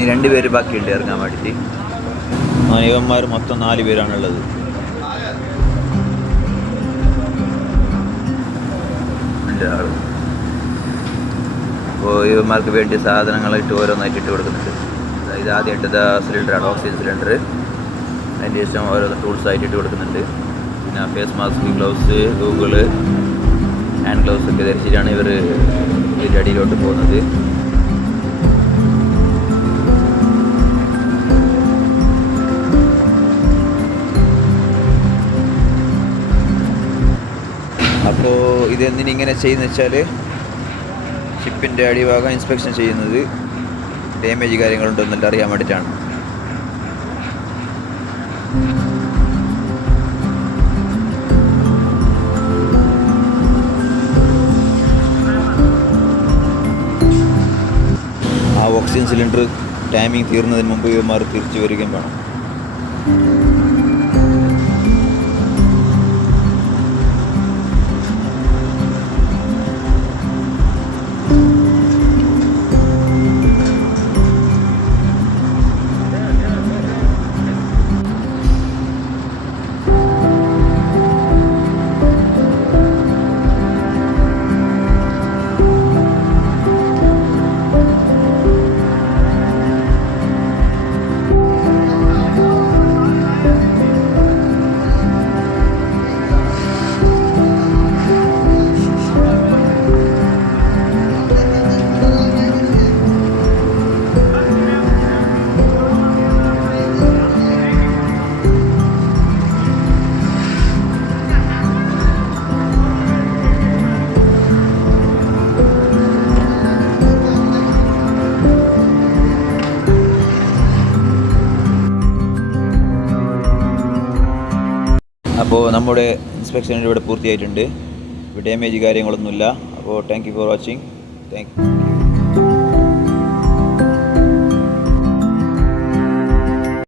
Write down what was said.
ഇനി 2 പേര് ബാക്കിയുണ്ട് ഇറങ്ങാൻ വേണ്ടിയിട്ട്. ഇവന്മാർ മൊത്തം 4 പേരാണുള്ളത്. അപ്പോൾ ഇവന്മാർക്ക് വേണ്ടി സാധനങ്ങളായിട്ട് ഓരോന്നായിട്ട് ഇട്ട് കൊടുക്കുന്നുണ്ട്. ഇത് ആദ്യമായിട്ട് സിലിണ്ടറാണ്, ഓക്സിജൻ സിലിണ്ടർ. അതിൻ്റെ ശേഷം ഓരോ ടൂൾസായിട്ട് ഇട്ട് കൊടുക്കുന്നുണ്ട്. പിന്നെ face mask, gloves, goggles, hand gloves ഒക്കെ ധരിച്ചിട്ടാണ് ഇവർ ഇതിൻ്റെ അടിയിലോട്ട് പോകുന്നത്. അപ്പോൾ ഇതെന്തിനിങ്ങനെ ചെയ്യുന്നത് വെച്ചാൽ ഷിപ്പിൻ്റെ അടിഭാഗം ഇൻസ്പെക്ഷൻ ചെയ്യുന്നത് ഡാമേജ് കാര്യങ്ങളുണ്ടോയെന്നെല്ലാം അറിയാൻ വേണ്ടിയിട്ടാണ്. ആ ഓക്സിജൻ സിലിണ്ടർ ടൈമിംഗ് തീർന്നതിന് മുമ്പ് ഇവന്മാർ തിരിച്ചു വരികയും വേണം. അപ്പോൾ നമ്മുടെ ഇൻസ്പെക്ഷൻ ഇവിടെ പൂർത്തിയായിട്ടുണ്ട്. ഡാമേജ് കാര്യങ്ങളൊന്നുമില്ല. അപ്പോൾ thank you for watching. Thank you.